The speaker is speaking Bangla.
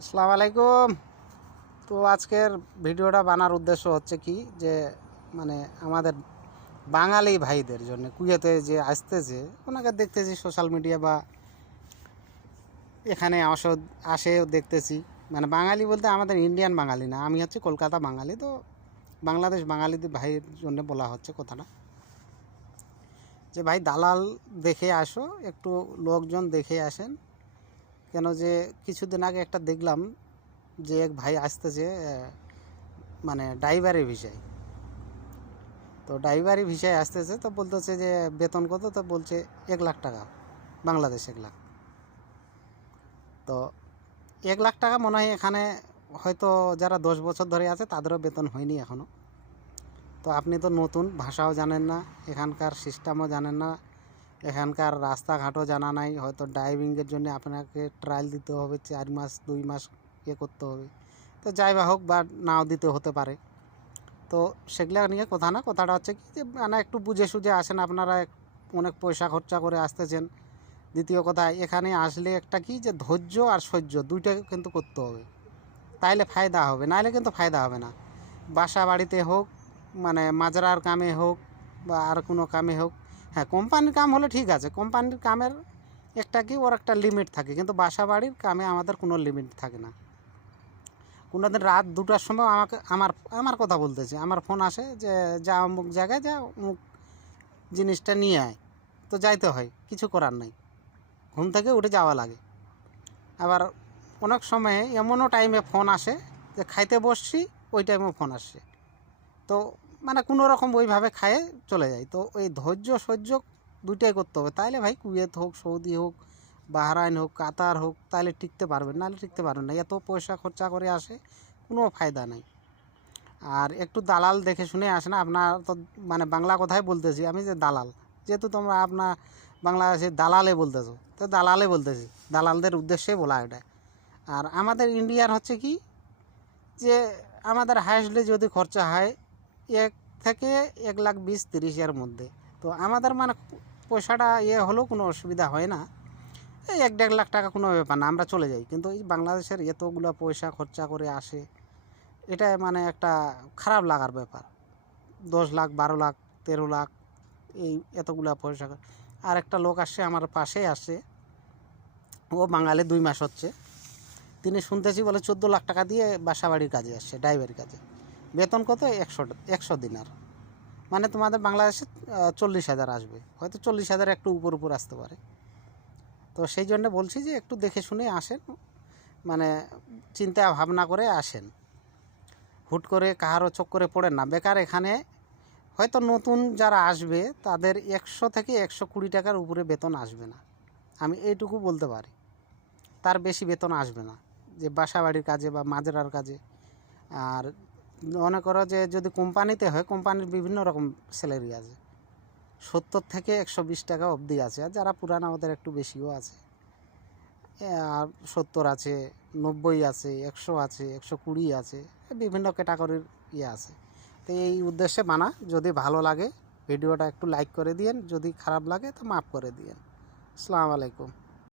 আসসালামু আলাইকুম। তো আজকের ভিডিওটা বানার উদ্দেশ্য হচ্ছে কি যে মানে আমাদের বাঙালি ভাইদের জন্য কুয়েতে যে আসতেছে ওনাকে দেখতেছি সোশ্যাল মিডিয়া বা এখানে আসেও দেখতেছি। মানে বাঙালি বলতে আমাদের ইন্ডিয়ান বাঙালি না, আমি হচ্ছে কলকাতা বাঙালি। তো বাংলাদেশ বাঙালিদের ভাইয়ের জন্য বলা হচ্ছে কথাটা যে ভাই দালাল দেখে আসো, একটু লোকজন দেখে আসেন। কেন যে কিছুদিন আগে একটা দেখলাম যে এক ভাই আসতেছে মানে ড্রাইভারের ভিসায়। তো ড্রাইভারি ভিসায় আসতেছে, তো বলতেছে যে বেতন কত, তো বলছে 1 লাখ টাকা, বাংলাদেশ 1 লাখ। তো 1 লাখ টাকা মনে হয় এখানে হয়তো যারা 10 বছর ধরে আছে তাদেরও বেতন হয়নি এখনও। তো আপনি তো নতুন, ভাষাও জানেন না, এখানকার সিস্টেমও জানেন না, এখানকার রাস্তাঘাটও জানা নাই। হয়তো ড্রাইভিংয়ের জন্য আপনাকে ট্রায়াল দিতে হবে, 4 মাস 2 মাস করতে হবে। তো যাই বা হোক, বা নাও দিতে হতে পারে। তো সেগুলো নিয়ে কথা না, কথাটা হচ্ছে কি যে মানে একটু বুঝে সুঝে আসেন। আপনারা অনেক পয়সা খরচা করে আসতেছেন। দ্বিতীয় কথা, এখানে আসলে একটা কি যে ধৈর্য আর সহ্য দুইটা কিন্তু করতে হবে, তাইলে ফায়দা হবে, নাহলে কিন্তু ফায়দা হবে না। বাসা বাড়িতে হোক, মানে মাজরার কামে হোক বা আর কোনো কামে হোক। হ্যাঁ, কোম্পানির কাম হলে ঠিক আছে, কোম্পানির কামের একটা কি ওর একটা লিমিট থাকে, কিন্তু বাসা বাড়ির কামে আমাদের কোনো লিমিট থাকে না। কোনো দিন রাত 2টার সময় আমাকে আমার আমার কথা বলতেছে, আমার ফোন আসে যে যা অমুক জায়গায় যা, অমুক জিনিসটা নিয়ে আয়। তো যাইতে হয়, কিছু করার নাই, ঘুম থেকে উঠে যাওয়া লাগে। আবার অনেক সময়ে এমনও টাইমে ফোন আসে যে খাইতে বসছি, ওই টাইমেও ফোন আসছে। তো মানে কোনো রকম ওইভাবে খায়ে চলে যায়। তো ওই ধৈর্য সহ্য দুইটাই করতে হবে, তাইলে ভাই কুয়েত হোক, সৌদি হোক, বাহরাইন হোক, কাতার হোক, তাহলে টিকতে পারবেন, নাহলে টিকতে পারবেন না। এত পয়সা খরচা করে আসে, কোনো ফায়দা নাই। আর একটু দালাল দেখে শুনে আসে না। আপনার তো মানে বাংলা কথাই বলতেছি আমি, যে দালাল, যেহেতু তোমরা আপনার বাংলাদেশে দালালে বলতেছো, তো দালালে বলতেছি, দালালদের উদ্দেশ্যে বলা এটা। আর আমাদের ইন্ডিয়ার হচ্ছে কি যে আমাদের হাইস্টলি যদি খরচা হয় 1 থেকে 1,20,30 এর মধ্যে। তো আমাদের মানে পয়সাটা হলেও কোনো অসুবিধা হয় না, এই 1-1.5 লাখ টাকা কোনো ব্যাপার না, আমরা চলে যাই। কিন্তু এই বাংলাদেশের এতগুলো পয়সা খরচা করে আসে, এটা মানে একটা খারাপ লাগার ব্যাপার। 10 লাখ, 12 লাখ, 13 লাখ, এই এতগুলা পয়সা। আর একটা লোক আসছে আমার পাশেই আসছে, ও বাঙালি, 2 মাস হচ্ছে। তিনি শুনতেছি বলে 14 লাখ টাকা দিয়ে বাসা বাড়ির কাজে আসছে, ড্রাইভারি কাজে। বেতন কত? 100 দিনার, মানে তোমাদের বাংলাদেশে 40,000 আসবে, হয়তো 40,000 একটু উপর উপর আসতে পারে। তো সেই জন্য বলছি যে একটু দেখে শুনে আসেন, মানে চিন্তা ভাবনা করে আসেন। হুট করে কাহারও চক্করে পড়েন না। বেকার এখানে হয়তো নতুন যারা আসবে তাদের 100 থেকে 120 টাকার উপরে বেতন আসবে না, আমি এইটুকু বলতে পারি। তার বেশি বেতন আসবে না, যে বাসা বাড়ির কাজে বা মাজরার কাজে। আর মনে করো যে যদি কোম্পানিতে হয়, কোম্পানির বিভিন্ন রকম স্যালারি আছে, 70 থেকে 120 টাকা অবধি আছে। আর যারা পুরানা ওদের একটু বেশিও আছে, আর 70 আছে, 90 আছে, 100 আছে, 120 আছে, বিভিন্ন ক্যাটাগরির আছে। তো এই উদ্দেশ্যে বানা। যদি ভালো লাগে ভিডিওটা একটু লাইক করে দিয়েন, যদি খারাপ লাগে তো মাফ করে দিয়েন। আসসালামু আলাইকুম।